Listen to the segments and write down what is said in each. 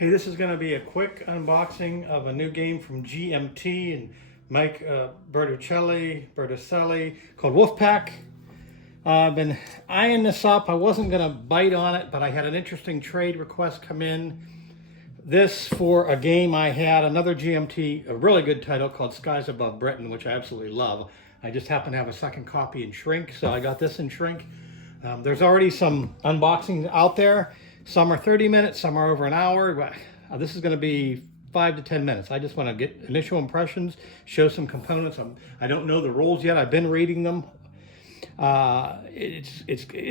Hey, this is going to be a quick unboxing of a new game from GMT and Mike Bertucelli called Wolfpack. I've been eyeing this up. I wasn't going to bite on it, but I had an interesting trade request come in. This for a game I had, another GMT, a really good title called Skies Above Britain, which I absolutely love. I just happen to have a second copy in shrink, so I got this in shrink. There's already some unboxings out there. Some are 30 minutes, some are over an hour. This is going to be 5 to 10 minutes. I just want to get initial impressions, show some components. I don't know the rules yet. I've been reading them. It's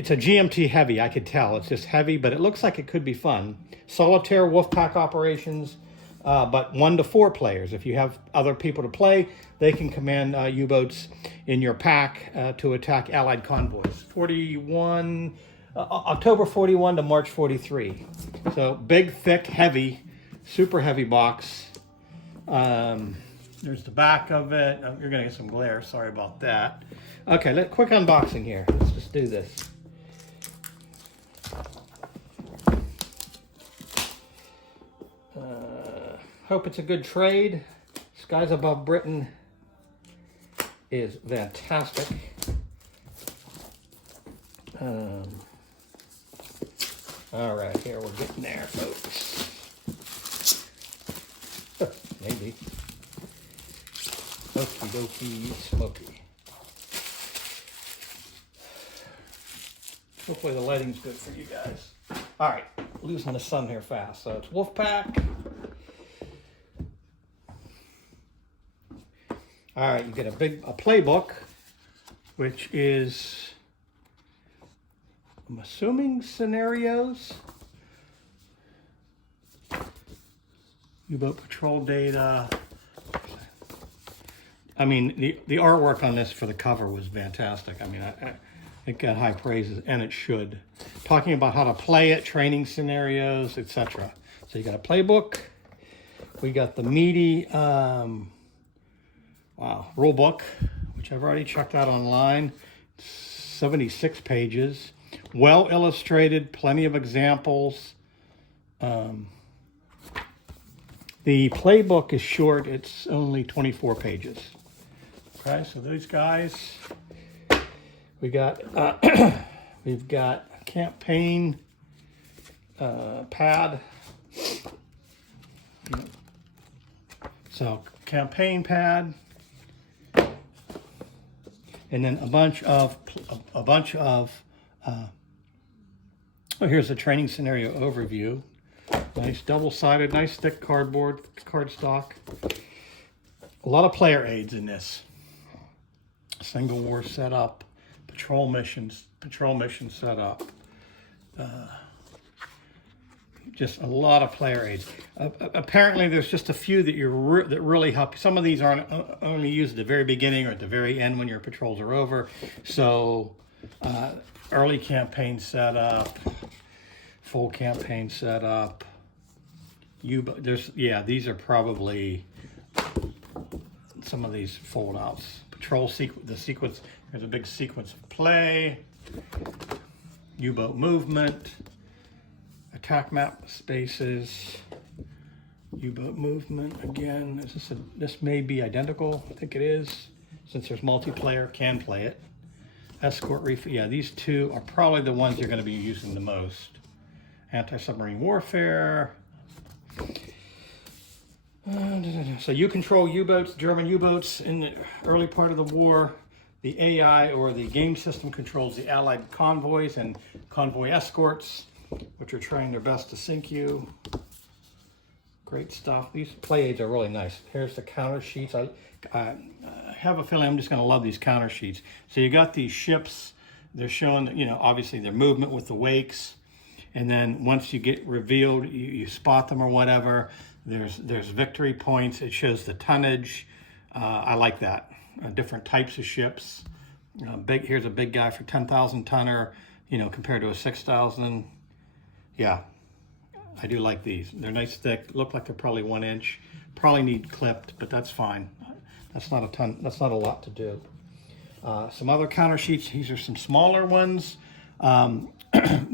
a GMT heavy, I could tell. It's just heavy, but it looks like it could be fun. Solitaire Wolfpack operations, but 1 to 4 players. If you have other people to play, they can command U-boats in your pack to attack Allied convoys. October 41 to March 43. So big, thick, heavy, super heavy box. There's the back of it. You're gonna get some glare, sorry about that. Okay, quick unboxing here. Let's just do this. Hope it's a good trade. Skies Above Britain is fantastic. All right, here we're getting there, folks. Maybe. Okie dokie smoky. Hopefully the lighting's good for you guys. All right, losing the sun here fast. So it's Wolfpack. All right, you get a playbook, which is, I'm assuming, scenarios. U-boat patrol data. I mean, the artwork on this for the cover was fantastic. I mean, it got high praises, and it should. Talking about how to play it, training scenarios, etc. So you got a playbook. We got the meaty rule book, which I've already checked out online. 76 pages. Well illustrated, plenty of examples. The playbook is short, it's only 24 pages. Okay, so these guys, we've got a campaign pad. So campaign pad, and then a bunch of here's a training scenario overview. Nice double-sided, nice thick cardstock. A lot of player aids in this. Single war setup, patrol mission setup. Just a lot of player aids. Apparently, there's just a few that that really help. Some of these aren't only used at the very beginning or at the very end when your patrols are over. So, early campaign setup, full campaign setup. These are probably some of these fold-outs. Patrol sequence. There's a big sequence of play. U-boat movement. Attack map spaces. U-boat movement again. This may be identical. I think it is, since there's multiplayer. Can play it. Escort reef. Yeah, these two are probably the ones you're going to be using the most. Anti-submarine warfare. So you control U-boats, German U-boats in the early part of the war. The AI or the game system controls the Allied convoys and convoy escorts, which are trying their best to sink you. Great stuff. These play aids are really nice. Here's the counter sheets. I have a feeling I'm just going to love these counter sheets. So you got these ships. They're showing, obviously their movement with the wakes. And then once you get revealed, you spot them or whatever. There's victory points. It shows the tonnage. I like that. Different types of ships. Here's a big guy for 10,000 tonner, compared to a 6,000. Yeah, I do like these. They're nice, thick. Look like they're probably 1 inch. Probably need clipped, but that's fine. That's not a ton. That's not a lot to do. Some other counter sheets. These are some smaller ones.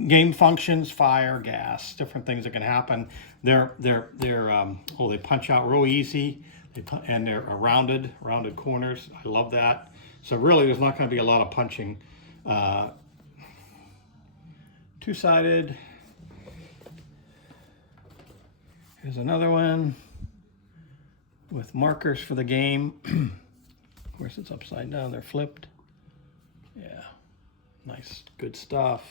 game functions, fire, gas, different things that can happen. They punch out real easy, and they're rounded corners. I love that. So really, there's not going to be a lot of punching. Two-sided. Here's another one with markers for the game. Of course, it's upside down. They're flipped. Yeah, nice, good stuff.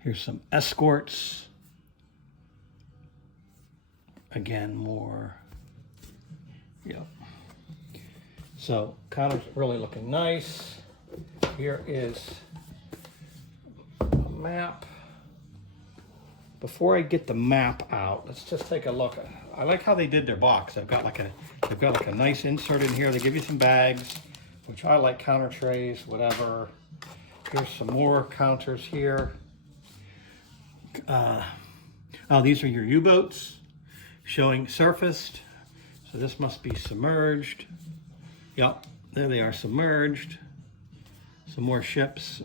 Here's some escorts. Again, more. Yep. So, kind of really looking nice. Here is a map. Before I get the map out, let's just take a look. I like how they did their box. They've got like a nice insert in here. They give you some bags, which I like, counter trays, whatever. Here's some more counters here. Oh, these are your U-boats showing surfaced. So this must be submerged. Yep, there they are, submerged. Some more ships.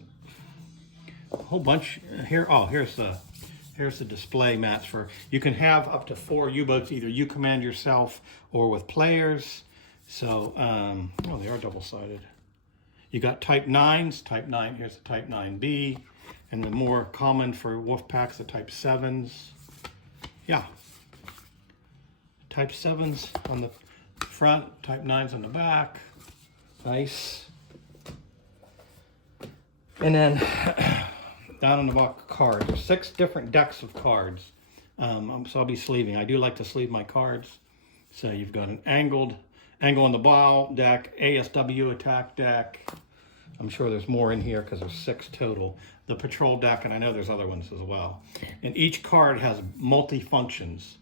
A whole bunch here. Oh, here's the display mats for, you can have up to 4 U-boats, either you command yourself or with players. So, oh, they are double-sided. You got Type 9s, Type 9, here's the Type 9B, and the more common for Wolfpacks, the Type 7s. Yeah. Type 7s on the front, Type 9s on the back. Nice. And then down in the box, cards. There's 6 different decks of cards. So I'll be sleeving. I do like to sleeve my cards. So you've got an angle on the bow deck, ASW attack deck. I'm sure there's more in here because there's 6 total. The patrol deck, and I know there's other ones as well. And each card has multi-functions.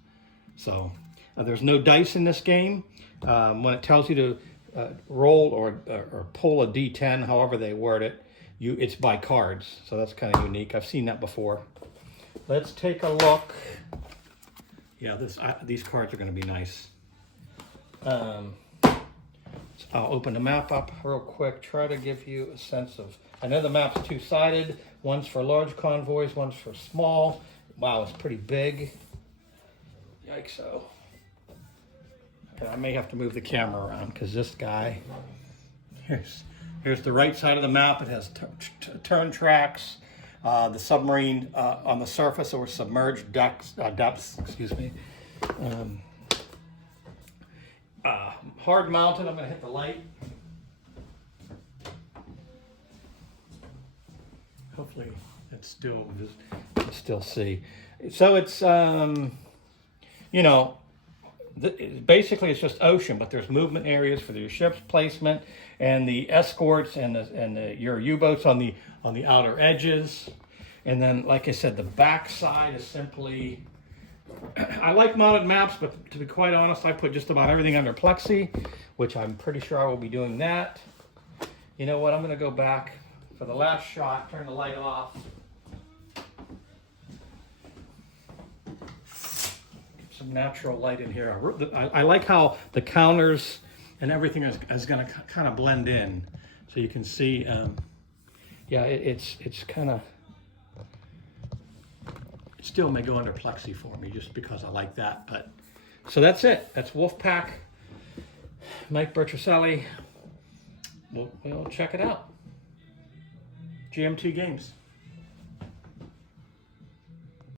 So there's no dice in this game. When it tells you to roll or pull a D10, however they word it, it's by cards. So that's kind of unique. I've seen that before. Let's take a look. Yeah, these cards are going to be nice. I'll open the map up real quick, try to give you a sense of, I know the map's 2-sided, one's for large convoys, one's for small. Wow, it's pretty big. Yikes, so. And I may have to move the camera around because this guy, here's the right side of the map. It has turn tracks, the submarine on the surface or submerged depths, excuse me. Hard mounted, I'm going to hit the light. Hopefully it's still, you can still see. So it's, you know, basically it's just ocean, but there's movement areas for your ship's placement and the escorts and your U-boats on the outer edges. And then, like I said, the back side is simply, I like mounted maps, but to be quite honest, I put just about everything under plexi, which I'm pretty sure I will be doing that. You know what, I'm going to go back for the last shot, turn the light off. Get some natural light in here. I like how the counters and everything is going to kind of blend in. So you can see, yeah, it's kind of, still may go under plexi for me just because I like that. But so that's it. That's Wolfpack. Mike Bertricelli. We'll check it out. GMT Games.